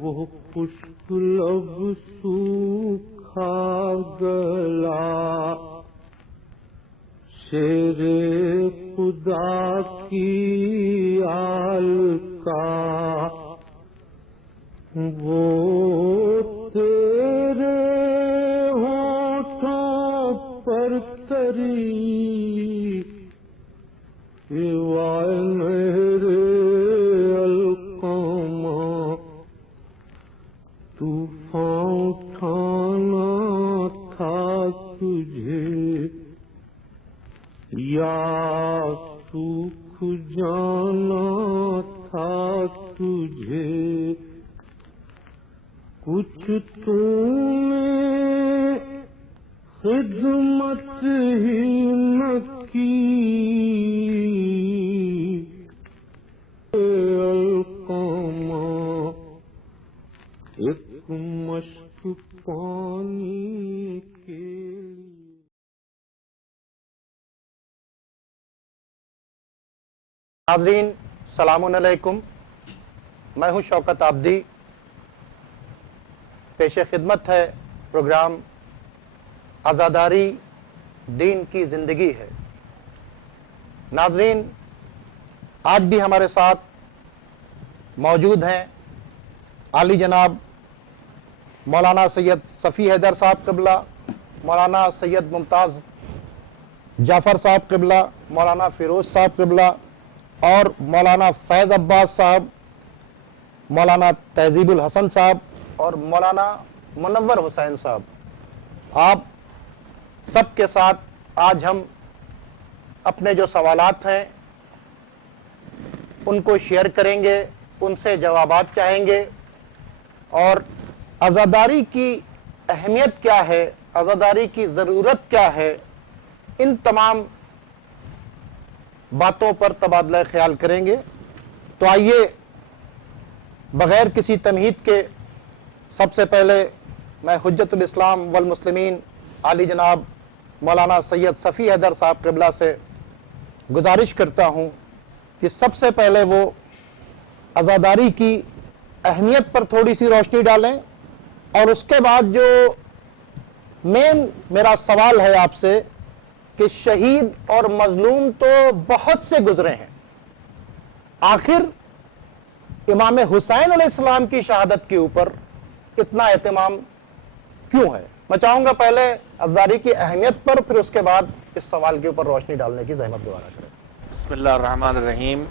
وہ خشک لب سوکھا گلا شیر خدا کی آل کا، وہ تیرے ہونٹوں پر تری سوائے میرے القامہ طوفان اٹھانا تھا تجھے یا سوکھ جانا تھا تجھے، کچھ تو نے خدمت ہی نہ کی، القامہ ایک مشک پانی کے لیے۔ ناظرین السلام علیکم، میں ہوں شوکت عابدی۔ پیش خدمت ہے پروگرام عزاداری دین کی زندگی ہے۔ ناظرین آج بھی ہمارے ساتھ موجود ہیں عالی جناب مولانا سید صفی حیدر صاحب قبلہ، مولانا سید ممتاز جعفر صاحب قبلہ، مولانا فیروز صاحب قبلہ اور مولانا فیض عباس صاحب، مولانا تہذیب الحسن صاحب اور مولانا منور حسین صاحب۔ آپ سب کے ساتھ آج ہم اپنے جو سوالات ہیں ان کو شیئر کریں گے، ان سے جوابات چاہیں گے، اور عزاداری کی اہمیت کیا ہے، عزاداری کی ضرورت کیا ہے، ان تمام باتوں پر تبادلہ خیال کریں گے۔ تو آئیے بغیر کسی تمہید کے سب سے پہلے میں حجت الاسلام والمسلمین عالی جناب مولانا سید صفی حیدر صاحب قبلہ سے گزارش کرتا ہوں کہ سب سے پہلے وہ عزاداری کی اہمیت پر تھوڑی سی روشنی ڈالیں، اور اس کے بعد جو مین میرا سوال ہے آپ سے کہ شہید اور مظلوم تو بہت سے گزرے ہیں، آخر امام حسین علیہ السلام کی شہادت کے اوپر اتنا اہتمام کیوں ہے؟ میں چاہوں گا پہلے عزاداری کی اہمیت پر، پھر اس کے بعد اس سوال کے اوپر روشنی ڈالنے کی زحمت دوبارہ کریں۔ بسم اللہ الرحمن الرحیم۔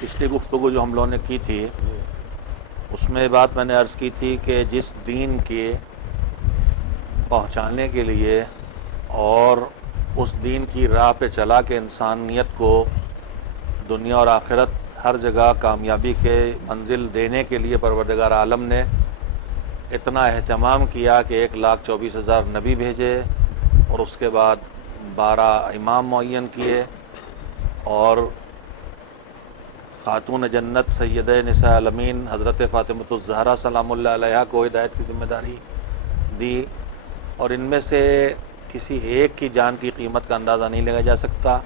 پچھلی گفتگو جو ہم لوگوں نے کی تھی اس میں بات میں نے عرض کی تھی کہ جس دین کے پہنچانے کے لیے اور اس دین کی راہ پہ چلا کے انسانیت کو دنیا اور آخرت ہر جگہ کامیابی کے منزل دینے کے لیے پروردگار عالم نے اتنا اہتمام کیا کہ 1,24,000 نبی بھیجے، اور اس کے بعد 12 امام معین کیے، اور خاتون جنت سیدہ نساء العالمین حضرت فاطمۃ الزہرا سلام اللہ علیہا کو ہدایت کی ذمہ داری دی، اور ان میں سے کسی ایک کی جان کی قیمت کا اندازہ نہیں لگایا جا سکتا۔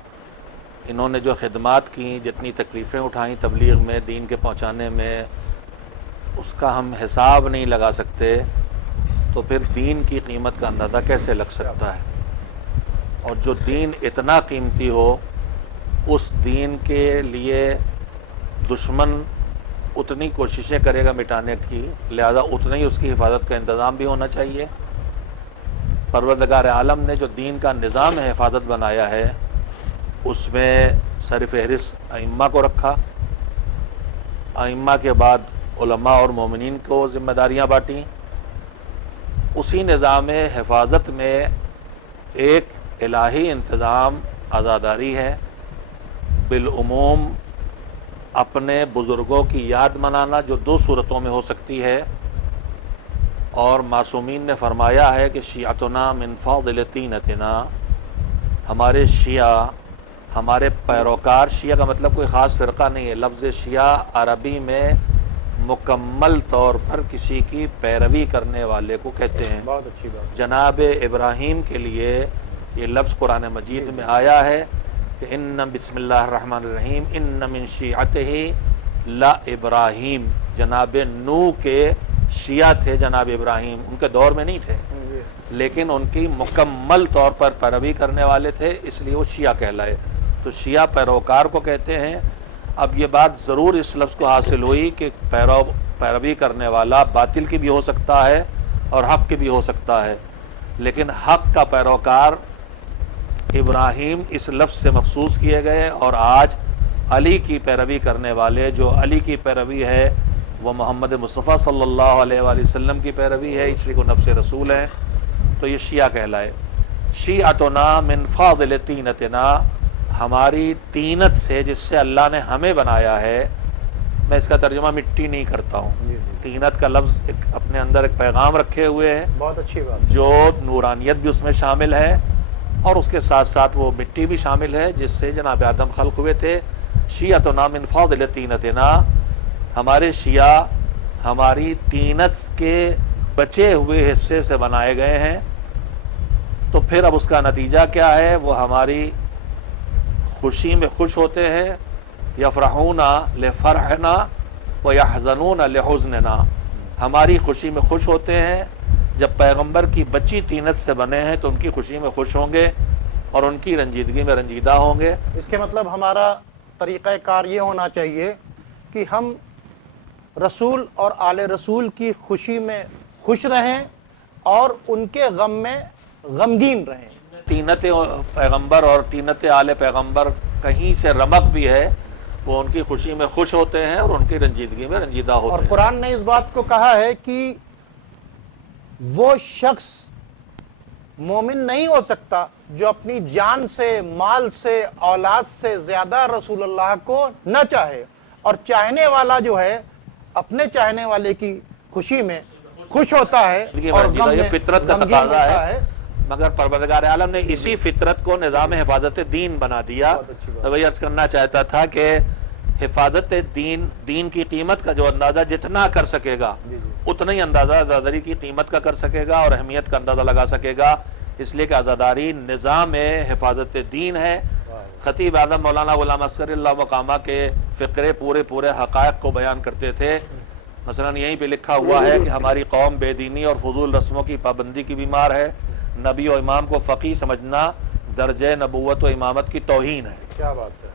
انہوں نے جو خدمات کی، جتنی تکلیفیں اٹھائیں تبلیغ میں، دین کے پہنچانے میں، اس کا ہم حساب نہیں لگا سکتے، تو پھر دین کی قیمت کا اندازہ کیسے لگ سکتا ہے؟ اور جو دین اتنا قیمتی ہو، اس دین کے لیے دشمن اتنی کوششیں کرے گا مٹانے کی، لہذا اتنا ہی اس کی حفاظت کا انتظام بھی ہونا چاہیے۔ پروردگار عالم نے جو دین کا نظام حفاظت بنایا ہے اس میں سر فہرست ائمہ کو رکھا، ائمہ کے بعد علماء اور مومنین کو ذمہ داریاں بانٹیں۔ اسی نظام حفاظت میں ایک الہی انتظام عزاداری ہے۔ بالعموم اپنے بزرگوں کی یاد منانا، جو 2 صورتوں میں ہو سکتی ہے، اور معصومین نے فرمایا ہے کہ شیعتنا من فاضل طینتنا، ہمارے شیعہ، ہمارے پیروکار، شیعہ کا مطلب کوئی خاص فرقہ نہیں ہے، لفظ شیعہ عربی میں مکمل طور پر کسی کی پیروی کرنے والے کو کہتے ہیں۔ بہت اچھی بات۔ جناب ابراہیم کے لیے یہ لفظ قرآن مجید میں آیا ہے کہ ان بسم اللہ الرحمن الرحیم ان من شیعتہ لا ابراہیم، جناب نوح کے شیعہ تھے جناب ابراہیم، ان کے دور میں نہیں تھے لیکن ان کی مکمل طور پر پیروی کرنے والے تھے، اس لیے وہ شیعہ کہلائے، تو شیعہ پیروکار کو کہتے ہیں۔ اب یہ بات ضرور اس لفظ کو حاصل ہوئی کہ پیروی کرنے والا باطل کی بھی ہو سکتا ہے اور حق کی بھی ہو سکتا ہے، لیکن حق کا پیروکار ابراہیم اس لفظ سے مخصوص کیے گئے، اور آج علی کی پیروی کرنے والے، جو علی کی پیروی ہے وہ محمد مصطفیٰ صلی اللہ علیہ وآلہ وسلم کی پیروی ہے، اس لیے وہ نفس رسول ہیں، تو یہ شیعہ کہلائے۔ شیعتنا من فاضل طینتنا، ہماری طینت سے، جس سے اللہ نے ہمیں بنایا ہے۔ میں اس کا ترجمہ مٹی نہیں کرتا ہوں، طینت کا لفظ اپنے اندر ایک پیغام رکھے ہوئے ہے، بہت اچھی بات، جو نورانیت بھی اس میں شامل ہے اور اس کے ساتھ ساتھ وہ مٹی بھی شامل ہے جس سے جناب آدم خلق ہوئے تھے۔ شیعتنا من فاضل طینتنا، ہمارے شیعہ ہماری طینت کے بچے ہوئے حصے سے بنائے گئے ہیں، تو پھر اب اس کا نتیجہ کیا ہے؟ وہ ہماری خوشی میں خوش ہوتے ہیں، یفرحون لفرحنا ویحزنون لحزننا، ہماری خوشی میں خوش ہوتے ہیں، جب پیغمبر کی بچی طینت سے بنے ہیں تو ان کی خوشی میں خوش ہوں گے اور ان کی رنجیدگی میں رنجیدہ ہوں گے۔ اس کے مطلب ہمارا طریقہ کار یہ ہونا چاہیے کہ ہم رسول اور آل رسول کی خوشی میں خوش رہیں اور ان کے غم میں غمگین رہیں۔ طینت پیغمبر اور طینت آل پیغمبر کہیں سے رمق بھی ہے، وہ ان کی خوشی میں خوش ہوتے ہیں اور ان کی رنجیدگی میں رنجیدہ ہوتے اور ہیں۔ قرآن نے اس بات کو کہا ہے کہ وہ شخص مومن نہیں ہو سکتا جو اپنی جان سے، مال سے، اولاد سے زیادہ رسول اللہ کو نہ چاہے، اور چاہنے والا جو ہے اپنے چاہنے والے کی خوشی میں خوش ہوتا ہے اور غم یہ میں فطرت کا غمگین تقاضا ہوتا ہے، مگر پروردگار عالم نے اسی فطرت کو نظام حفاظت دین بنا دیا۔ بہت اچھی بات۔ تو وہی عرض کرنا چاہتا تھا کہ حفاظت دین کی قیمت کا جو اندازہ جتنا کر سکے گا اتنا ہی اندازہ عزاداری کی قیمت کا کر سکے گا اور اہمیت کا اندازہ لگا سکے گا، اس لیے کہ عزاداری نظام حفاظت دین ہے۔ خطیب اعظم مولانا غلام اصغر اللہ مقامہ کے فقرے پورے حقائق کو بیان کرتے تھے۔ مثلا یہیں پہ لکھا ہوا ہے کہ ہماری قوم بے دینی اور فضول رسموں کی پابندی کی بیمار ہے، نبی و امام کو فقیہ سمجھنا درجہ نبوت و امامت کی توہین ہے۔ کیا بات ہے،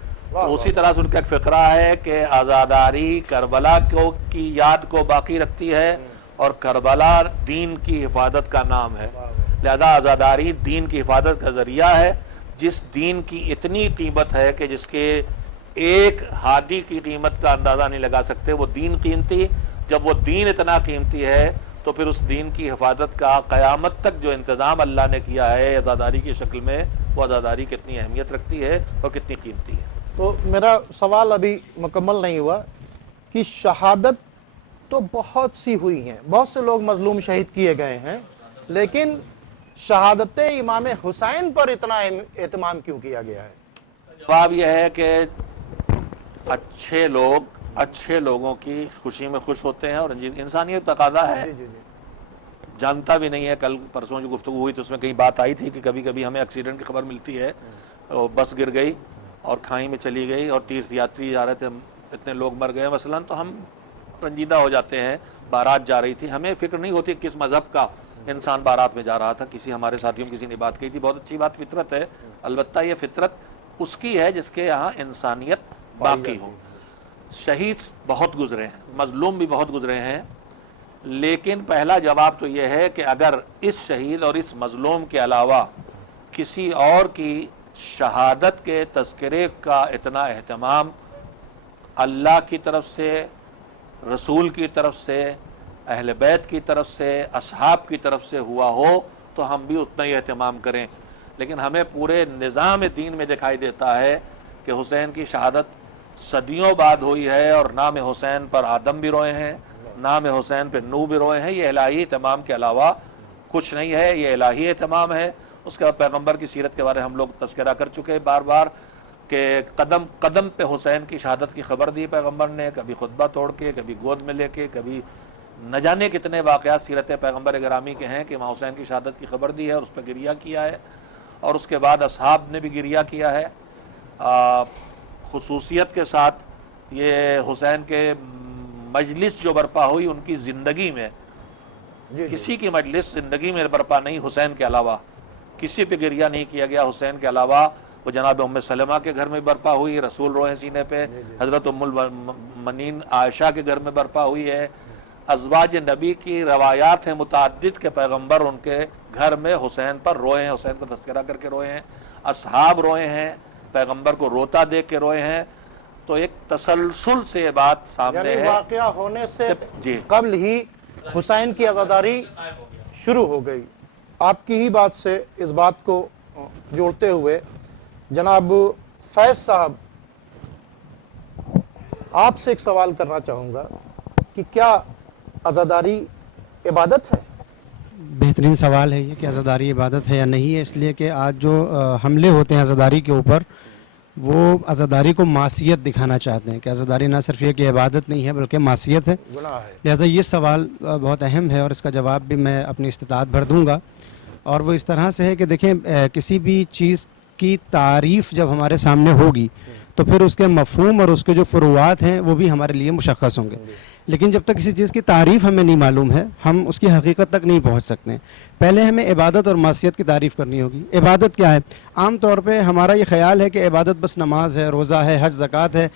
اسی طرح سے ان کا ایک فقرہ ہے کہ عزاداری کربلا کی یاد کو باقی رکھتی ہے اور کربلا دین کی حفاظت کا نام ہے، لہذا عزاداری دین کی حفاظت کا ذریعہ ہے۔ جس دین کی اتنی قیمت ہے کہ جس کے ایک ہادی کی قیمت کا اندازہ نہیں لگا سکتے، وہ دین قیمتی، جب وہ دین اتنا قیمتی ہے تو پھر اس دین کی حفاظت کا قیامت تک جو انتظام اللہ نے کیا ہے عزاداری کی شکل میں، وہ عزاداری کتنی اہمیت رکھتی ہے اور کتنی قیمتی ہے۔ تو میرا سوال ابھی مکمل نہیں ہوا کہ شہادت تو بہت سی ہوئی ہیں، بہت سے لوگ مظلوم شہید کیے گئے ہیں، لیکن شہادت امام حسین پر اتنا اہتمام کیوں کیا گیا ہے؟ جواب یہ ہے کہ اچھے لوگوں کی خوشی میں خوش ہوتے ہیں اور انسانیت تقاضا ہے۔ جانتا بھی نہیں ہے، کل پرسوں جو گفتگو ہوئی تو اس میں کہیں بات آئی تھی کہ کبھی کبھی ہمیں ایکسیڈنٹ کی خبر ملتی ہے، بس گر گئی اور کھائی میں چلی گئی اور تیرتھ یاتری جا رہے تھے، اتنے لوگ مر گئے مثلا، تو ہم رنجیدہ ہو جاتے ہیں۔ بارات جا رہی تھی، ہمیں فکر نہیں ہوتی کس مذہب کا انسان بارات میں جا رہا تھا، کسی ہمارے ساتھیوں کسی نے بات کہی تھی، بہت اچھی بات فطرت ہے، البتہ یہ فطرت اس کی ہے جس کے یہاں انسانیت باقی ہو۔ شہید بہت گزرے ہیں، مظلوم بھی بہت گزرے ہیں، لیکن پہلا جواب تو یہ ہے کہ اگر اس شہید اور اس مظلوم کے علاوہ کسی اور کی شہادت کے تذکرے کا اتنا اہتمام اللہ کی طرف سے، رسول کی طرف سے، اہل بیت کی طرف سے، اصحاب کی طرف سے ہوا ہو تو ہم بھی اتنا ہی اہتمام کریں، لیکن ہمیں پورے نظام دین میں دکھائی دیتا ہے کہ حسین کی شہادت صدیوں بعد ہوئی ہے اور نام حسین پر آدم بھی روئے ہیں، نام حسین پہ نوح بھی روئے ہیں۔ یہ الہی اہتمام کے علاوہ کچھ نہیں ہے، یہ الہی اہتمام ہے۔ اس کے بعد پیغمبر کی سیرت کے بارے ہم لوگ تذکرہ کر چکے بار بار کہ قدم قدم پہ حسین کی شہادت کی خبر دی پیغمبر نے، کبھی خطبہ توڑ کے، کبھی گود میں لے کے، کبھی نہ جانے کتنے واقعات سیرت پیغمبر گرامی کے ہیں کہ امام حسین کی شہادت کی خبر دی ہے اور اس پہ گریہ کیا ہے، اور اس کے بعد اصحاب نے بھی گریہ کیا ہے۔ خصوصیت کے ساتھ یہ حسین کے مجلس جو برپا ہوئی ان کی زندگی میں، کسی کی مجلس زندگی میں برپا نہیں حسین کے علاوہ، کسی پہ گریہ نہیں کیا گیا حسین کے علاوہ. وہ جناب ام سلمہ کے گھر میں برپا ہوئی، رسول روئے سینے پہ، حضرت ام المؤمنین عائشہ کے گھر میں برپا ہوئی ہے. ازواج نبی کی روایات ہیں متعدد کہ پیغمبر ان کے گھر میں حسین پر روئے ہیں، حسین کا تذکرہ کر کے روئے ہیں، اصحاب روئے ہیں، پیغمبر کو روتا دیکھ کے روئے ہیں. تو ایک تسلسل سے یہ بات سامنے یعنی ہے. واقعہ ہونے سے جی قبل ہی حسین کی عزاداری شروع ہو گئی. آپ کی ہی بات سے اس بات کو جوڑتے ہوئے جناب فیض صاحب، آپ سے ایک سوال کرنا چاہوں گا کہ کیا عزاداری عبادت ہے؟ بہترین سوال ہے یہ کہ عزاداری عبادت ہے یا نہیں ہے، اس لیے کہ آج جو حملے ہوتے ہیں عزاداری کے اوپر، وہ عزاداری کو معصیت دکھانا چاہتے ہیں کہ عزاداری نہ صرف یہ کہ عبادت نہیں ہے بلکہ معصیت ہے. گناہ ہے. لہٰذا یہ سوال بہت اہم ہے اور اس کا جواب بھی میں اپنی استطاعت بھر دوں گا. اور وہ اس طرح سے ہے کہ دیکھیں، کسی بھی چیز کی تعریف جب ہمارے سامنے ہوگی تو پھر اس کے مفہوم اور اس کے جو فروعات ہیں وہ بھی ہمارے لیے مشخص ہوں گے. لیکن جب تک کسی چیز کی تعریف ہمیں نہیں معلوم ہے، ہم اس کی حقیقت تک نہیں پہنچ سکتے. پہلے ہمیں عبادت اور معصیت کی تعریف کرنی ہوگی. عبادت کیا ہے؟ عام طور پہ ہمارا یہ خیال ہے کہ عبادت بس نماز ہے، روزہ ہے، حج زکوٰۃ ہے،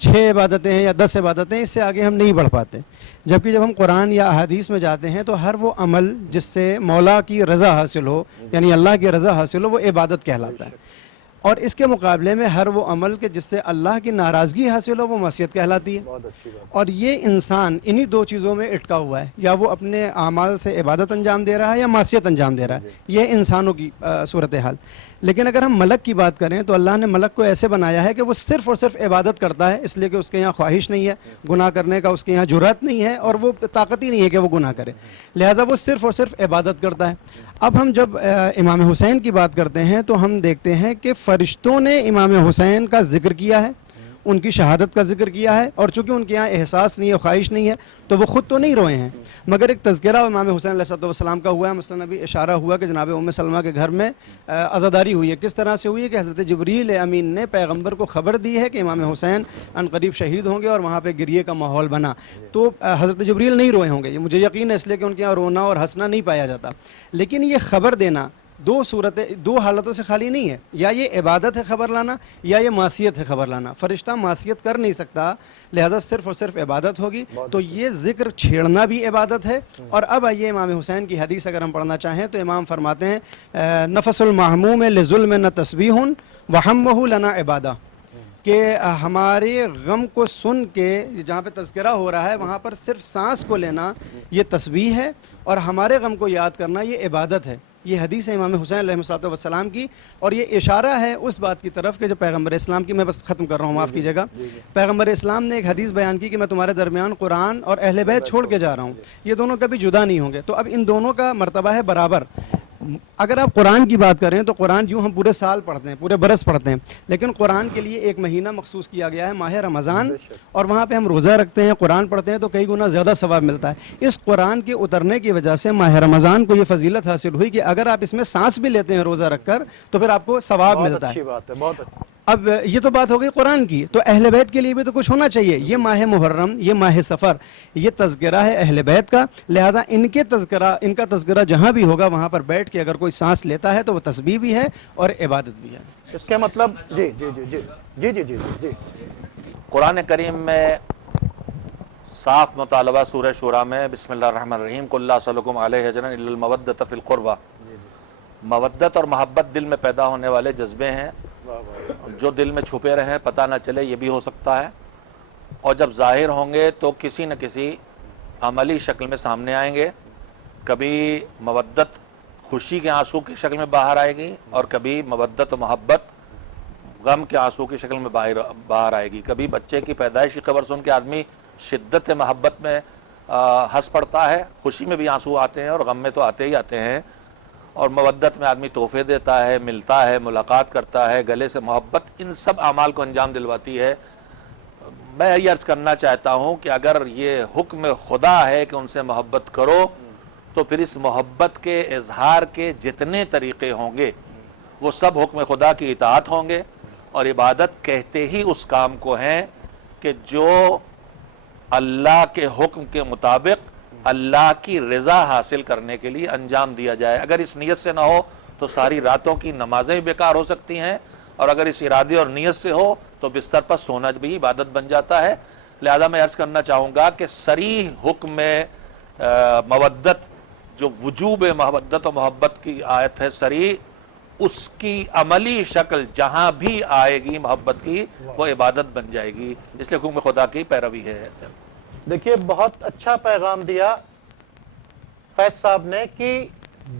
6 عبادتیں ہیں یا 10 عبادتیں، اس سے آگے ہم نہیں بڑھ پاتے. جبکہ جب ہم قرآن یا احادیث میں جاتے ہیں تو ہر وہ عمل جس سے مولا کی رضا حاصل ہو، یعنی اللہ کی رضا حاصل ہو، وہ عبادت کہلاتا ہے. اور اس کے مقابلے میں ہر وہ عمل کہ جس سے اللہ کی ناراضگی حاصل ہو، وہ معصیت کہلاتی ہے. بہت اچھی بات. اور یہ انسان انہی 2 چیزوں میں اٹکا ہوا ہے، یا وہ اپنے اعمال سے عبادت انجام دے رہا ہے یا معصیت انجام دے رہا ہے. یہ انسانوں کی صورتحال. لیکن اگر ہم ملک کی بات کریں تو اللہ نے ملک کو ایسے بنایا ہے کہ وہ صرف اور صرف عبادت کرتا ہے، اس لیے کہ اس کے یہاں خواہش نہیں ہے گناہ کرنے کا، اس کے یہاں جرأت نہیں ہے اور وہ طاقت ہی نہیں ہے کہ وہ گناہ کرے. لہٰذا وہ صرف اور صرف عبادت کرتا ہے. اب ہم جب امام حسین کی بات کرتے ہیں تو ہم دیکھتے ہیں کہ فرشتوں نے امام حسین کا ذکر کیا ہے، ان کی شہادت کا ذکر کیا ہے، اور چونکہ ان کے یہاں احساس نہیں ہے، خواہش نہیں ہے، تو وہ خود تو نہیں روئے ہیں، مگر ایک تذکرہ امام حسین علیہ السلام کا ہوا ہے. مثلا ابھی اشارہ ہوا کہ جناب ام سلمہ کے گھر میں عزاداری ہوئی ہے. کس طرح سے ہوئی ہے کہ حضرت جبریل امین نے پیغمبر کو خبر دی ہے کہ امام حسین عنقریب شہید ہوں گے، اور وہاں پہ گریے کا ماحول بنا. تو حضرت جبریل نہیں روئے ہوں گے، یہ مجھے یقین ہے، اس لیے کہ ان کے یہاں رونا اور ہنسنا نہیں پایا جاتا. لیکن یہ خبر دینا 2 حالتوں سے خالی نہیں ہے، یا یہ عبادت ہے خبر لانا، یا یہ معصیت ہے خبر لانا. فرشتہ معصیت کر نہیں سکتا، لہذا صرف اور صرف عبادت ہوگی. تو یہ ذکر چھیڑنا بھی عبادت ہے. اور اب آئیے امام حسین کی حدیث اگر ہم پڑھنا چاہیں تو امام فرماتے ہیں نفس المحموم لظلم نہ تسبیح وہمہ لنا عبادہ، کہ ہمارے غم کو سن کے جہاں پہ تذکرہ ہو رہا ہے وہاں پر صرف سانس کو لینا یہ تسبیح ہے، اور ہمارے غم کو یاد کرنا یہ عبادت ہے. یہ حدیث ہے امام حسین علیہ السلام کی، اور یہ اشارہ ہے اس بات کی طرف کہ جو پیغمبر اسلام کی، میں بس ختم کر رہا ہوں، معاف کیجیے گا، پیغمبر اسلام نے ایک حدیث بیان کی کہ میں تمہارے درمیان قرآن اور اہل بیت چھوڑ کے جا رہا ہوں، یہ دونوں کبھی جدا نہیں ہوں گے. تو اب ان دونوں کا مرتبہ ہے برابر. اگر آپ قرآن کی بات کریں تو قرآن یوں ہم پورے سال پڑھتے ہیں، پورے برس پڑھتے ہیں، لیکن قرآن کے لیے ایک مہینہ مخصوص کیا گیا ہے، ماہ رمضان، اور وہاں پہ ہم روزہ رکھتے ہیں، قرآن پڑھتے ہیں تو کئی گنا زیادہ ثواب ملتا ہے. اس قرآن کے اترنے کی وجہ سے ماہ رمضان کو یہ فضیلت حاصل ہوئی کہ اگر آپ اس میں سانس بھی لیتے ہیں روزہ رکھ کر تو پھر آپ کو ثواب ملتا ہے. اچھی بات ہے، بہت اچھی. اب یہ تو بات ہو گئی قرآن کی، تو اہل بیت کے لیے بھی تو کچھ ہونا چاہیے. یہ ماہ محرم، یہ ماہ سفر، یہ تذکرہ ہے اہل بیت کا، لہذا ان کا تذکرہ جہاں بھی ہوگا وہاں پر بیٹھ کے اگر کوئی سانس لیتا ہے تو وہ تسبیح بھی ہے اور عبادت بھی ہے. اس کے مطلب جی جی جی جی جی جی جی جی قرآن کریم میں صاف مطالبہ سورہ شورى میں بسم اللہ الرحمن الرحیم قل لا اسألکم علیہ اجرا الا المودۃ فی القربى، مودت اور محبت دل میں پیدا ہونے والے جذبے ہیں جو دل میں چھپے رہیں، پتہ نہ چلے، یہ بھی ہو سکتا ہے، اور جب ظاہر ہوں گے تو کسی نہ کسی عملی شکل میں سامنے آئیں گے. کبھی مودت خوشی کے آنسو کی شکل میں باہر آئے گی، اور کبھی مودت و محبت غم کے آنسو کی شکل میں باہر آئے گی. کبھی بچے کی پیدائش کی خبر سن کے آدمی شدت محبت میں ہنس پڑتا ہے، خوشی میں بھی آنسو آتے ہیں اور غم میں تو آتے ہی آتے ہیں. اور مودت میں آدمی تحفے دیتا ہے، ملتا ہے، ملاقات کرتا ہے، گلے سے محبت ان سب اعمال کو انجام دلواتی ہے. میں یہ عرض کرنا چاہتا ہوں کہ اگر یہ حکم خدا ہے کہ ان سے محبت کرو تو پھر اس محبت کے اظہار کے جتنے طریقے ہوں گے وہ سب حکم خدا کی اطاعت ہوں گے. اور عبادت کہتے ہی اس کام کو ہیں کہ جو اللہ کے حکم کے مطابق اللہ کی رضا حاصل کرنے کے لیے انجام دیا جائے. اگر اس نیت سے نہ ہو تو ساری راتوں کی نمازیں بھی بیکار ہو سکتی ہیں, اور اگر اس ارادے اور نیت سے ہو تو بستر پر سونا بھی عبادت بن جاتا ہے. لہذا میں عرض کرنا چاہوں گا کہ صریح حکم مودت, جو وجوب محبت و محبت کی آیت ہے صریح, اس کی عملی شکل جہاں بھی آئے گی محبت کی, وہ عبادت بن جائے گی. اس لیے حکم خدا کی پیروی ہے. دیکھیے بہت اچھا پیغام دیا فیض صاحب نے کہ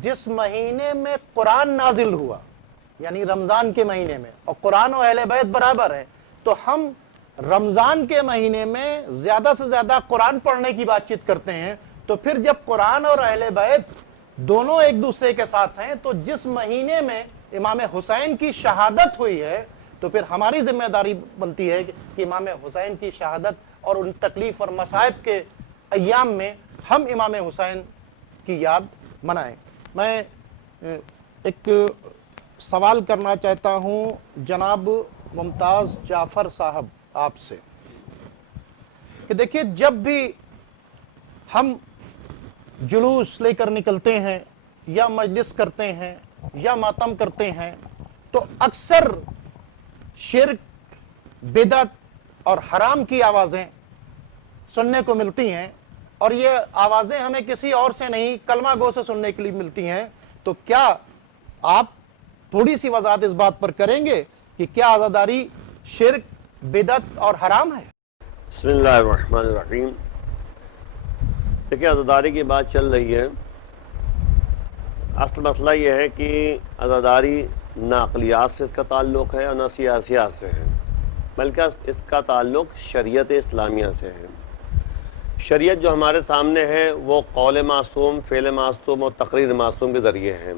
جس مہینے میں قرآن نازل ہوا, یعنی رمضان کے مہینے میں, اور قرآن و اہل بیت برابر ہے, تو ہم رمضان کے مہینے میں زیادہ سے زیادہ قرآن پڑھنے کی بات چیت کرتے ہیں. تو پھر جب قرآن اور اہل بیت دونوں ایک دوسرے کے ساتھ ہیں, تو جس مہینے میں امام حسین کی شہادت ہوئی ہے, تو پھر ہماری ذمہ داری بنتی ہے کہ امام حسین کی شہادت اور ان تکلیف اور مصائب کے ایام میں ہم امام حسین کی یاد منائیں. میں ایک سوال کرنا چاہتا ہوں جناب ممتاز جعفر صاحب آپ سے, کہ دیکھیے جب بھی ہم جلوس لے کر نکلتے ہیں یا مجلس کرتے ہیں یا ماتم کرتے ہیں, تو اکثر شرک, بدعت اور حرام کی آوازیں سننے کو ملتی ہیں, اور یہ آوازیں ہمیں کسی اور سے نہیں کلمہ گو سے سننے کے لیے ملتی ہیں. تو کیا آپ تھوڑی سی وضاحت اس بات پر کریں گے کہ کیا عزاداری شرک, بدعت اور حرام ہے؟ بسم اللہ الرحمن الرحیم. دیکھیں عزاداری کی بات چل رہی ہے. اصل مسئلہ یہ ہے کہ عزاداری نہ عقلیات سے اس کا تعلق ہے اور نہ سیاسیات سے ہے, بلکہ اس کا تعلق شریعت اسلامیہ سے ہے. شریعت جو ہمارے سامنے ہے وہ قول معصوم, فعل معصوم اور تقریر معصوم کے ذریعے ہے.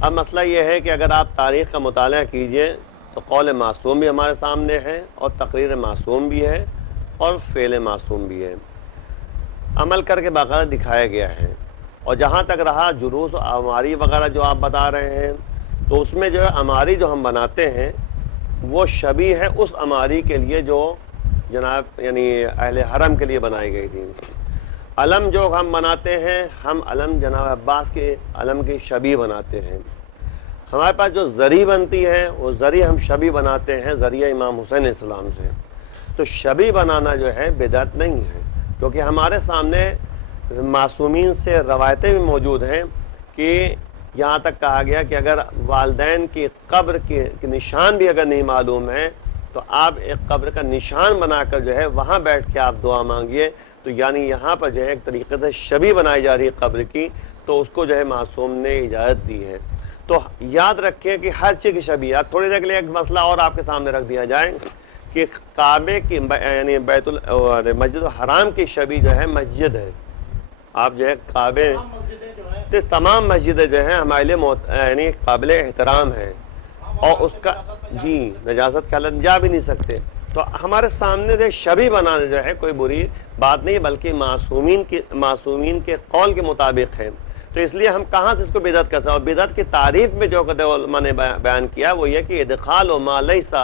اب مسئلہ یہ ہے کہ اگر آپ تاریخ کا مطالعہ کیجئے تو قول معصوم بھی ہمارے سامنے ہے, اور تقریر معصوم بھی ہے, اور فعل معصوم بھی ہے. عمل کر کے باقاعدہ دکھایا گیا ہے. اور جہاں تک رہا جلوس و عماری وغیرہ جو آپ بتا رہے ہیں, تو اس میں جو ہے عماری جو ہم بناتے ہیں وہ شبیہ ہے اس عماری کے لیے جو جناب یعنی اہل حرم کے لیے بنائی گئی تھی. علم جو ہم بناتے ہیں, ہم علم جناب عباس کے علم کی شبیہ بناتے ہیں. ہمارے پاس جو زری بنتی ہے وہ زری ہم شبیہ بناتے ہیں ذریعہ امام حسین علیہ السلام سے. تو شبیہ بنانا جو ہے بدعت نہیں ہے, کیونکہ ہمارے سامنے معصومین سے روایتیں بھی موجود ہیں کہ یہاں تک کہا گیا کہ اگر والدین کی قبر کے نشان بھی اگر نہیں معلوم ہے تو آپ ایک قبر کا نشان بنا کر جو ہے وہاں بیٹھ کے آپ دعا مانگیے. تو یعنی یہاں پر جو ہے ایک طریقے سے شبیہ بنائی جا رہی ہے قبر کی, تو اس کو جو ہے معصوم نے اجازت دی ہے. تو یاد رکھیں کہ ہر چیز کی شبیہ. تھوڑی دیر کے لیے ایک مسئلہ اور آپ کے سامنے رکھ دیا جائے کہ کعبے کی یعنی مسجد الحرام کی شبیہ جو ہے مسجد ہے. آپ جو ہے کعبے تمام مسجدیں جو ہیں ہمارے لیے یعنی قابل احترام ہے, اور اس کا جی نجاست کے حالت جا بھی نہیں سکتے. تو ہمارے سامنے جو شبیہ بنانا جو ہے کوئی بری بات نہیں, بلکہ معصومین کے قول کے مطابق ہے. تو اس لیے ہم کہاں سے اس کو بدعت کہتے ہیں. اور بدعت کی تعریف میں جو علماء نے بیان کیا وہ یہ کہ ادخال ما لیس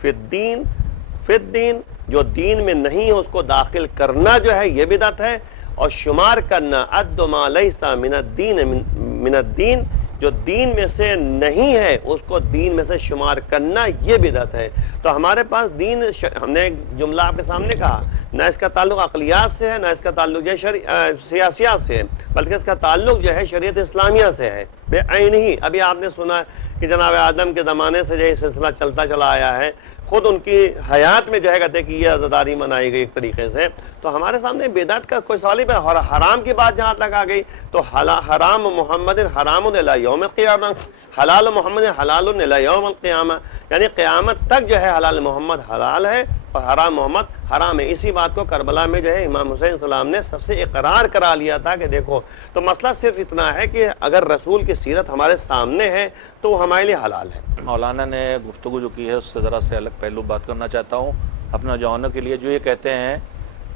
فی الدین, جو دین میں نہیں ہے اس کو داخل کرنا جو ہے یہ بدعت ہے. اور شمار کرنا عد ما لیس من الدین, جو دین میں سے نہیں ہے اس کو دین میں سے شمار کرنا یہ بدعت ہے. تو ہمارے پاس دین, ہم نے ایک جملہ آپ کے سامنے کہا, نہ اس کا تعلق عقلیات سے ہے, نہ اس کا تعلق جو ہے سیاسیات سے ہے, بلکہ اس کا تعلق جو ہے شریعت اسلامیہ سے ہے بے عین ہی. ابھی آپ نے سنا کہ جناب آدم کے زمانے سے جو یہ سلسلہ چلتا چلا آیا ہے, خود ان کی حیات میں جو ہے کہتے ہیں کہ یہ عزاداری منائی گئی ایک طریقے سے. تو ہمارے سامنے بدعت کا کوئی سوال نہیں. اور حرام کی بات جہاں تک آ گئی تو حرام محمد حرام الی یوم القیامہ, حلال محمد حلال الی یوم القیامہ, یعنی قیامت تک جو ہے حلال محمد حلال ہے اور حرام محمد حرام ہے. اسی بات کو کربلا میں جو ہے امام حسین السلام نے سب سے اقرار کرا لیا تھا کہ دیکھو. تو مسئلہ صرف اتنا ہے کہ اگر رسول کی سیرت ہمارے سامنے ہے تو وہ ہمارے لیے حلال ہے. مولانا نے گفتگو جو کی ہے اس سے ذرا سے الگ پہلو بات کرنا چاہتا ہوں اپنے نوجوانوں کے لیے, جو یہ کہتے ہیں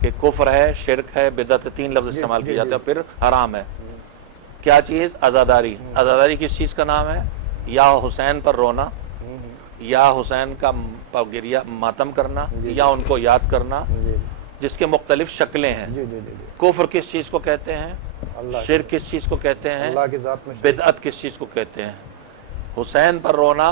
کہ کفر ہے, شرک ہے, بدعت, 3 لفظ استعمال کیے جاتے ہیں, پھر حرام ہے. کیا چیز؟ عزاداری. عزاداری کس چیز کا نام ہے؟ یا حسین پر رونا, یا حسین کا گریہ ماتم کرنا, یا ان کو یاد کرنا, جس کے مختلف شکلیں ہیں. جی جی جی جی کفر کس چیز کو کہتے ہیں؟ اللہ شرک کس چیز کو کہتے ہیں؟ اللہ کی ذات میں بدعت کس چیز کو کہتے ہیں؟ حسین پر رونا،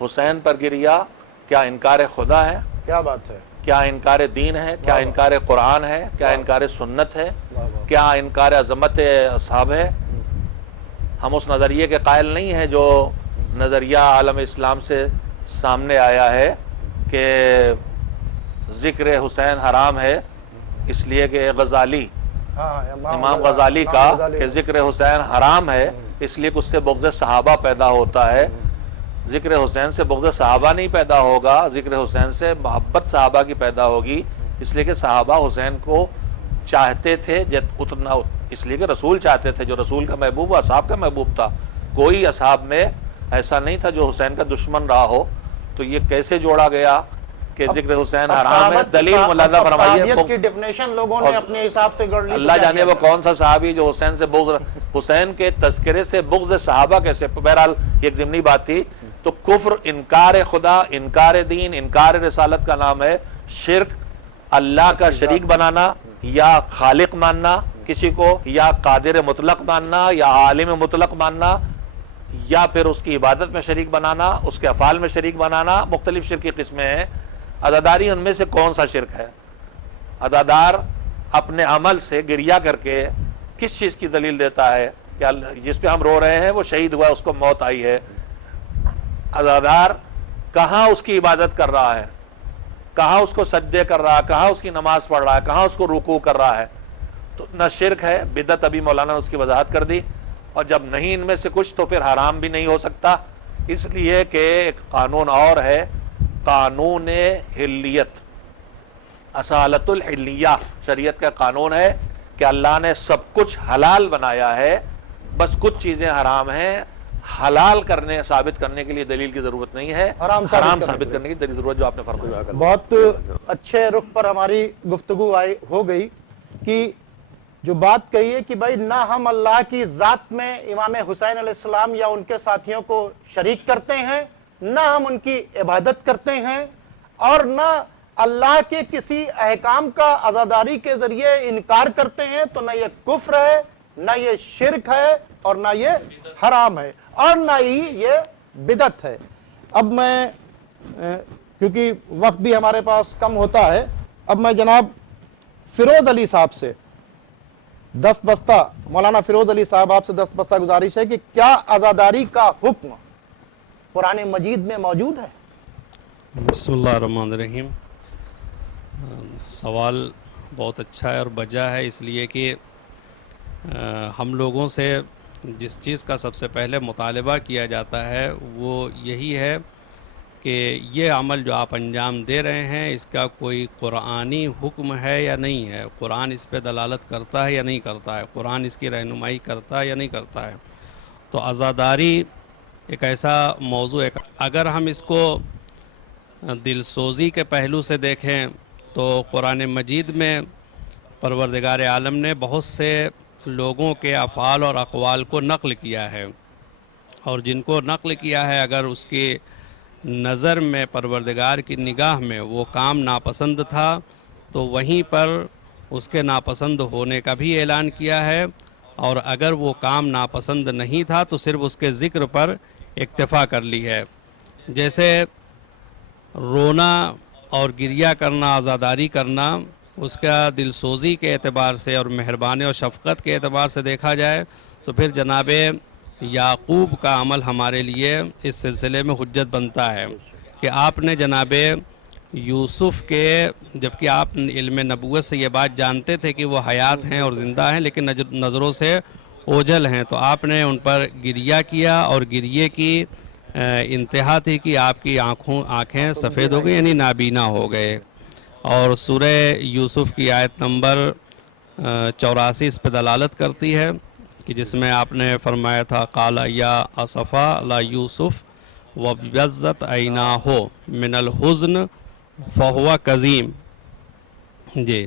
حسین پر گریا، کیا انکار خدا ہے؟ کیا بات ہے. کیا انکار دین ہے؟ کیا انکار قرآن ہے؟ کیا انکار سنت ہے؟ واہ واہ. کیا انکار عظمت اصحاب ہے؟ ہم اس نظریے کے قائل نہیں ہیں جو نظریہ عالم اسلام سے سامنے آیا ہے کہ ذکر حسین حرام ہے اس لیے کہ غزالی ہاں امام غزالی کا کہ ذکر حسین حرام ہے اس لیے کہ اس سے بغض صحابہ پیدا ہوتا ہے. ذکر حسین سے بغض صحابہ نہیں پیدا ہوگا، ذکر حسین سے محبت صحابہ کی پیدا ہوگی، اس لیے کہ صحابہ حسین کو چاہتے تھے اتنا، اس لیے کہ رسول چاہتے تھے، جو رسول کا محبوب و اصحاب کا محبوب تھا. کوئی اصحاب میں ایسا نہیں تھا جو حسین کا دشمن رہا ہو. تو یہ کیسے جوڑا گیا کہ ذکر حسین حرام ہے؟ دلیل مولانا فرمائیے. کی ڈیفینیشن لوگوں نے اپنے حساب سے گڑھ لی. اللہ جانے وہ کون سا صحابی جو حسین سے بغض، حسین کے تذکرے سے بغض صحابہ کیسے؟ بہرحال یہ ایک ضمنی بات تھی. تو کفر انکار خدا، انکار دین، انکار رسالت کا نام ہے. شرک اللہ کا شریک بنانا یا خالق ماننا کسی کو، یا قادر مطلق ماننا، یا عالم مطلق ماننا، یا پھر اس کی عبادت میں شریک بنانا، اس کے افعال میں شریک بنانا. مختلف شرک کی قسمیں ہیں. عزاداری ان میں سے کون سا شرک ہے؟ عزادار اپنے عمل سے گریہ کر کے کس چیز کی دلیل دیتا ہے کہ جس پہ ہم رو رہے ہیں وہ شہید ہوا، اس کو موت آئی ہے. عزادار کہاں اس کی عبادت کر رہا ہے، کہاں اس کو سجدے کر رہا ہے، کہاں اس کی نماز پڑھ رہا ہے، کہاں اس کو رکوع کر رہا ہے؟ تو نہ شرک ہے، بدعت ابھی مولانا نے اس کی وضاحت کر دی. اور جب نہیں ان میں سے کچھ تو پھر حرام بھی نہیں ہو سکتا، اس لیے کہ ایک قانون اور ہے، قانون حلیت، اصالت الحلیہ. شریعت کا قانون ہے کہ اللہ نے سب کچھ حلال بنایا ہے، بس کچھ چیزیں حرام ہیں. حلال کرنے ثابت کرنے کے لیے دلیل کی ضرورت نہیں ہے، حرام ثابت کرنے کی دلیل ضرورت جو آپ نے فرمایا. بہت اچھے رخ پر ہماری گفتگو ہو گئی کہ جو بات کہی ہے کہ بھائی نہ ہم اللہ کی ذات میں امام حسین علیہ السلام یا ان کے ساتھیوں کو شریک کرتے ہیں، نہ ہم ان کی عبادت کرتے ہیں، اور نہ اللہ کے کسی احکام کا عزاداری کے ذریعے انکار کرتے ہیں. تو نہ یہ کفر ہے، نہ یہ شرک ہے، اور نہ یہ حرام ہے، اور نہ ہی یہ بدعت ہے. اب میں کیونکہ وقت بھی ہمارے پاس کم ہوتا ہے، اب میں جناب فیروز علی صاحب سے دست بستہ، مولانا فیروز علی صاحب آپ سے دست بستہ گزارش ہے کہ کیا عزاداری کا حکم قرآن مجید میں موجود ہے؟ بسم اللہ الرحمن الرحیم. سوال بہت اچھا ہے اور بجا ہے، اس لیے کہ ہم لوگوں سے جس چیز کا سب سے پہلے مطالبہ کیا جاتا ہے وہ یہی ہے کہ یہ عمل جو آپ انجام دے رہے ہیں اس کا کوئی قرآنی حکم ہے یا نہیں ہے، قرآن اس پہ دلالت کرتا ہے یا نہیں کرتا ہے، قرآن اس کی رہنمائی کرتا ہے یا نہیں کرتا ہے. تو عزاداری ایک ایسا موضوع ہے، اگر ہم اس کو دل سوزی کے پہلو سے دیکھیں تو قرآن مجید میں پروردگار عالم نے بہت سے لوگوں کے افعال اور اقوال کو نقل کیا ہے، اور جن کو نقل کیا ہے اگر اس کی نظر میں، پروردگار کی نگاہ میں وہ کام ناپسند تھا تو وہیں پر اس کے ناپسند ہونے کا بھی اعلان کیا ہے، اور اگر وہ کام ناپسند نہیں تھا تو صرف اس کے ذکر پر اکتفا کر لی ہے. جیسے رونا اور گریہ کرنا، عزاداری کرنا، اس کا دل سوزی کے اعتبار سے اور مہربانی اور شفقت کے اعتبار سے دیکھا جائے تو پھر جناب یعقوب کا عمل ہمارے لیے اس سلسلے میں حجت بنتا ہے کہ آپ نے جناب یوسف کے، جبکہ آپ علم نبوت سے یہ بات جانتے تھے کہ وہ حیات ہیں اور زندہ ہیں لیکن نظروں سے اوجھل ہیں، تو آپ نے ان پر گریہ کیا، اور گریے کی انتہا تھی کہ آپ کی آنکھیں سفید ہو گئی، یعنی نابینا ہو گئے. اور سورہ یوسف کی آیت نمبر 84 اس پہ دلالت کرتی ہے کہ جس میں آپ نے فرمایا تھا قال یا اسفا لا یوسف وابیضت عیناہ من الحزن فہو کظیم. جی،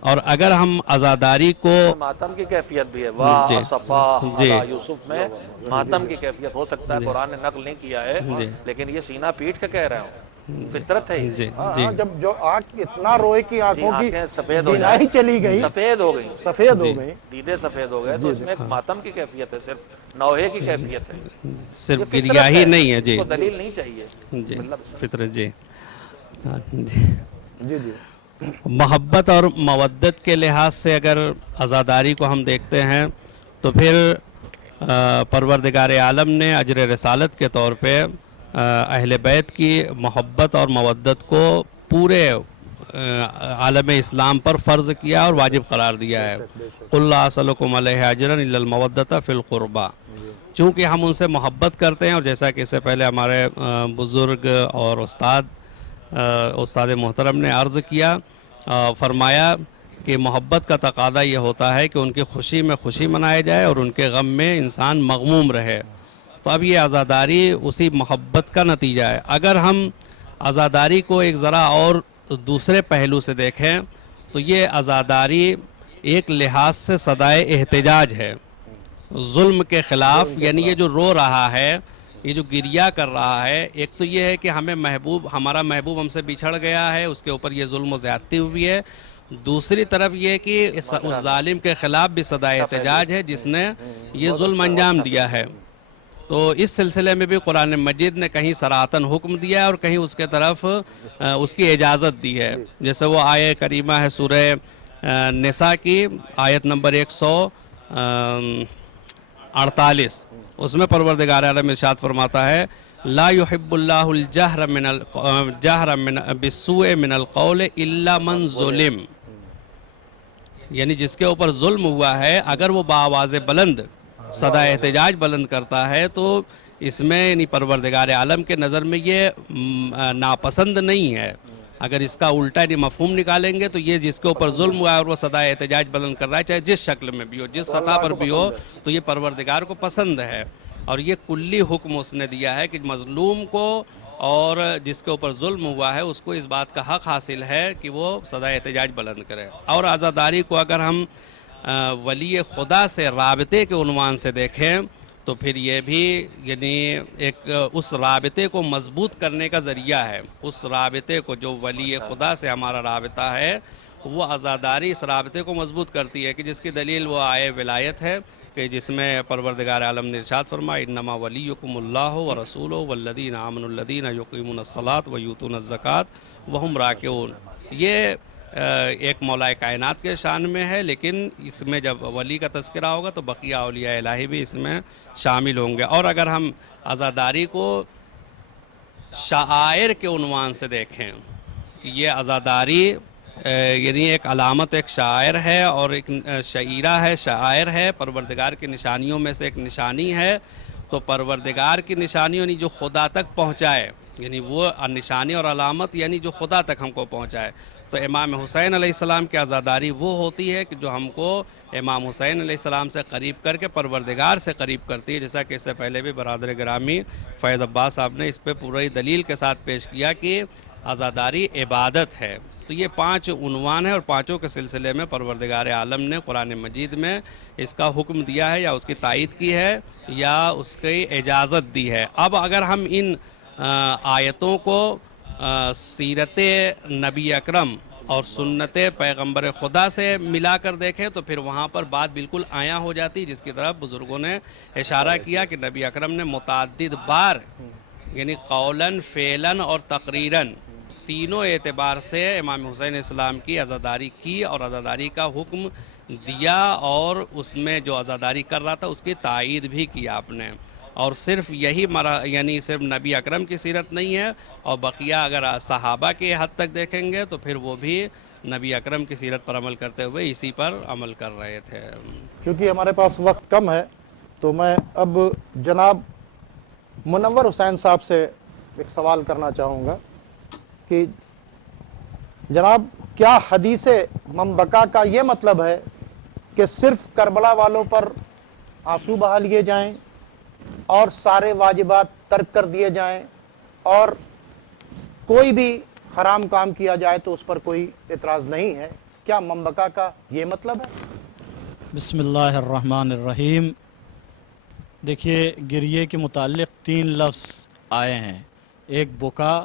اور اگر ہم عزاداری کو ماتم کی کیفیت بھی ہے، واہ اصفا علی یوسف میں ماتم کی کیفیت ہو سکتا ہے، قرآن نے نقل نہیں کیا ہے لیکن یہ سینہ پیٹ کے کہہ رہے ہوں. فطرت ہے یہ۔ جی ہاں جی جب جو آنکھ اتنا روئے کی جی آنکھوں کی آنکھیں سفید ہو بینائی جائیں، چلی گئی، سفید ہو گئی، سفید جی ہو گئی. دیدے سفید ہو گئے، تو اس میں ایک ماتم کی کیفیت ہے، صرف نوحے کی کیفیت ہے، یہ صرف فطرت گریا ہی نہیں ہے اس جی کو دلیل نہیں چاہیے. جی مطلب فطرت جی ہاں، جی جی جی محبت اور مودت کے لحاظ سے اگر عزاداری کو ہم دیکھتے ہیں تو پھر پروردگار عالم نے اجر رسالت کے طور پہ اہل بیت کی محبت اور مودت کو پورے عالم اسلام پر فرض کیا اور واجب قرار دیا ہے. قل لا اسألکم علیہ اجرا الا المودۃ فی القربى. چونکہ ہم ان سے محبت کرتے ہیں، اور جیسا کہ اس سے پہلے ہمارے بزرگ اور استاد محترم نے عرض کیا، فرمایا کہ محبت کا تقاضا یہ ہوتا ہے کہ ان کی خوشی میں خوشی منائے جائے اور ان کے غم میں انسان مغموم رہے. تو اب یہ عزاداری اسی محبت کا نتیجہ ہے. اگر ہم عزاداری کو ایک ذرا اور دوسرے پہلو سے دیکھیں تو یہ عزاداری ایک لحاظ سے صدائے احتجاج ہے ظلم کے خلاف. یعنی یہ جو رو رہا ہے، یہ جو گریہ کر رہا ہے، ایک تو یہ ہے کہ ہمارا محبوب ہم سے بچھڑ گیا ہے، اس کے اوپر یہ ظلم و زیادتی ہوئی ہے. دوسری طرف یہ کہ اس ظالم کے خلاف بھی صدائے احتجاج ہے جس نے یہ ظلم انجام دیا ہے. تو اس سلسلے میں بھی قرآن مجید نے کہیں صراحتاً حکم دیا ہے اور کہیں اس کے طرف اس کی اجازت دی ہے. جیسے وہ آیہ کریمہ ہے سورہ نساء کی آیت نمبر 148، اس میں پروردگار عالم ارشاد فرماتا ہے لا يحب اللہ الجہر بالسوء من القول الا من ظلم. یعنی جس کے اوپر ظلم ہوا ہے، اگر وہ بآواز بلند صدا احتجاج بلند کرتا ہے تو اس میں یعنی پروردگار عالم کے نظر میں یہ ناپسند نہیں ہے. اگر اس کا الٹا یعنی مفہوم نکالیں گے تو یہ جس کے اوپر ظلم ہوا ہے اور وہ صدا احتجاج بلند کر رہا ہے، چاہے جس شکل میں بھی ہو، جس سطح پر بھی ہو، تو یہ پروردگار کو پسند ہے. اور یہ کلی حکم اس نے دیا ہے کہ مظلوم کو اور جس کے اوپر ظلم ہوا ہے اس کو اس بات کا حق حاصل ہے کہ وہ صدا احتجاج بلند کرے. اور عزاداری کو اگر ہم ولی خدا سے رابطے کے عنوان سے دیکھیں تو پھر یہ بھی یعنی ایک اس رابطے کو مضبوط کرنے کا ذریعہ ہے. اس رابطے کو جو ولی خدا سے ہمارا رابطہ ہے، وہ عزاداری اس رابطے کو مضبوط کرتی ہے، کہ جس کی دلیل وہ آئے ولایت ہے کہ جس میں پروردگار عالم نے ارشاد فرمایا انما ولیکم اللہ ورسولہ والذین آمنوا الذین یقیمون الصلاۃ ویؤتون الزکاۃ وہم راکعون. یہ ایک مولا کائنات کے شان میں ہے، لیکن اس میں جب ولی کا تذکرہ ہوگا تو بقیہ اولیاء الہی بھی اس میں شامل ہوں گے. اور اگر ہم عزاداری کو شعائر کے عنوان سے دیکھیں، یہ عزاداری یعنی ایک علامت، ایک شاعر ہے اور ایک شعیرہ ہے، شاعر ہے، پروردگار کی نشانیوں میں سے ایک نشانی ہے. تو پروردگار کی نشانی یعنی جو خدا تک پہنچائے، یعنی وہ نشانی اور علامت یعنی جو خدا تک ہم کو پہنچائے. تو امام حسین علیہ السلام کی عزاداری وہ ہوتی ہے کہ جو ہم کو امام حسین علیہ السلام سے قریب کر کے پروردگار سے قریب کرتی ہے. جیسا کہ اس سے پہلے بھی برادر گرامی فیض عباس صاحب نے اس پہ پوری دلیل کے ساتھ پیش کیا کہ عزاداری عبادت ہے. تو یہ 5 عنوان ہیں اور پانچوں کے سلسلے میں پروردگار عالم نے قرآن مجید میں اس کا حکم دیا ہے یا اس کی تائید کی ہے یا اس کی اجازت دی ہے. اب اگر ہم ان آیتوں کو سیرت نبی اکرم اور سنت پیغمبر خدا سے ملا کر دیکھیں تو پھر وہاں پر بات بالکل آیا ہو جاتی، جس کی طرف بزرگوں نے اشارہ کیا کہ نبی اکرم نے متعدد بار یعنی قولاً فعلاً اور تقریراً تینوں اعتبار سے امام حسین اسلام کی عزاداری کی اور عزاداری کا حکم دیا، اور اس میں جو عزاداری کر رہا تھا اس کی تائید بھی کی آپ نے. اور صرف یہی یعنی صرف نبی اکرم کی سیرت نہیں ہے، اور بقیہ اگر صحابہ کے حد تک دیکھیں گے تو پھر وہ بھی نبی اکرم کی سیرت پر عمل کرتے ہوئے اسی پر عمل کر رہے تھے. کیونکہ ہمارے پاس وقت کم ہے تو میں اب جناب منور حسین صاحب سے ایک سوال کرنا چاہوں گا کہ جناب کیا حدیث منبکا کا یہ مطلب ہے کہ صرف کربلا والوں پر آنسو بہا لیے جائیں اور سارے واجبات ترک کر دیے جائیں اور کوئی بھی حرام کام کیا جائے تو اس پر کوئی اعتراض نہیں ہے؟ کیا منبکا کا یہ مطلب ہے؟ بسم اللہ الرحمن الرحیم. دیکھیے گریے کے متعلق 3 لفظ آئے ہیں، ایک بکا،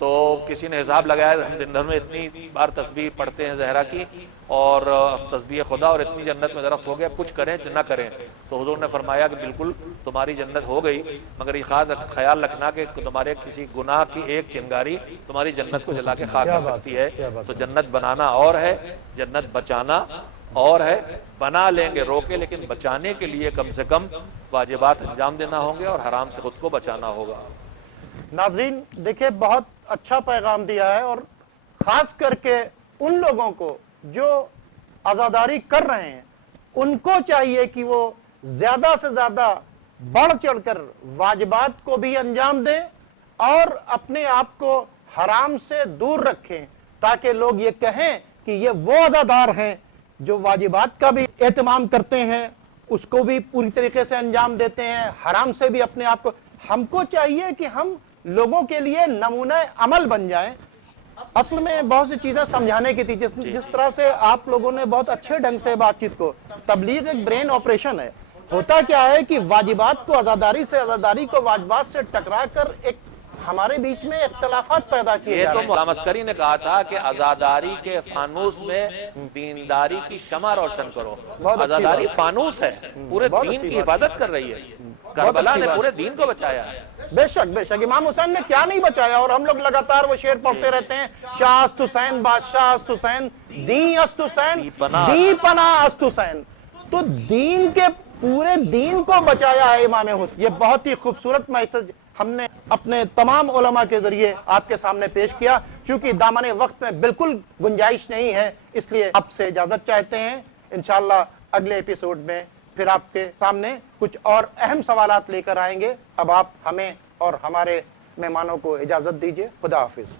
تو کسی نے حساب لگایا ہم دن بھر میں اتنی بار تسبیح پڑھتے ہیں زہرا کی اور تسبیح خدا اور اتنی جنت میں درخت ہو گیا، کچھ کریں نہ کریں. تو حضور نے فرمایا کہ بالکل تمہاری جنت ہو گئی، مگر یہ خیال رکھنا کہ تمہارے کسی گناہ کی ایک چنگاری تمہاری جنت کو جلا کے خاک کر سکتی ہے. تو جنت بنانا اور ہے، جنت بچانا اور ہے. بنا لیں گے روکے، لیکن بچانے کے لیے کم سے کم واجبات انجام دینا ہوں گے اور حرام سے خود کو بچانا ہوگا. ناظرین دیکھیں بہت اچھا پیغام دیا ہے، اور خاص کر کے ان لوگوں کو جو عزاداری کر رہے ہیں ان کو چاہیے کہ وہ زیادہ سے زیادہ بڑھ چڑھ کر واجبات کو بھی انجام دیں اور اپنے آپ کو حرام سے دور رکھیں، تاکہ لوگ یہ کہیں کہ یہ وہ عزادار ہیں جو واجبات کا بھی اہتمام کرتے ہیں، اس کو بھی پوری طریقے سے انجام دیتے ہیں، حرام سے بھی اپنے آپ کو. ہم کو چاہیے کہ ہم لوگوں کے لیے نمونہ عمل بن جائیں. اصل میں بہت سی چیزیں سمجھانے کی تھی، جس طرح سے آپ لوگوں نے بہت اچھے ڈھنگ سے بات چیت کو. تبلیغ ایک برین آپریشن ہے. ہوتا کیا ہے کہ واجبات کو عزاداری سے، عزاداری کو واجبات سے ٹکرا کر ایک ہمارے بیچ میں اختلافات پیدا کیے یہ جا تو رہے ہیں. مولانا عسکری نے کہا تھا کہ عزاداری کے فانوس میں دینداری کی شمع روشن کرو. بہت اچھی عزاداری بات. فانوس ہے، پورے بہت دین اچھی کی بات. حفاظت کر رہی ہے. کربلا اچھی نے بات. پورے دین کو بچایا ہے. بے شک امام حسین نے کیا نہیں بچایا، اور ہم لوگ لگاتار وہ شعر پڑھتے رہتے ہیں، شاہ است حسین بادشاہ است حسین دین است حسین دی پناہ است حسین. تو دین کے پورے دین کو بچایا ہے امام حسین. یہ بہت ہی خوبصورت میسج ہم نے اپنے تمام علماء کے ذریعے آپ کے سامنے پیش کیا. چونکہ دامن وقت میں بالکل گنجائش نہیں ہے، اس لیے آپ سے اجازت چاہتے ہیں. انشاءاللہ اگلے ایپیسوڈ میں پھر آپ کے سامنے کچھ اور اہم سوالات لے کر آئیں گے. اب آپ ہمیں اور ہمارے مہمانوں کو اجازت دیجیے. خدا حافظ.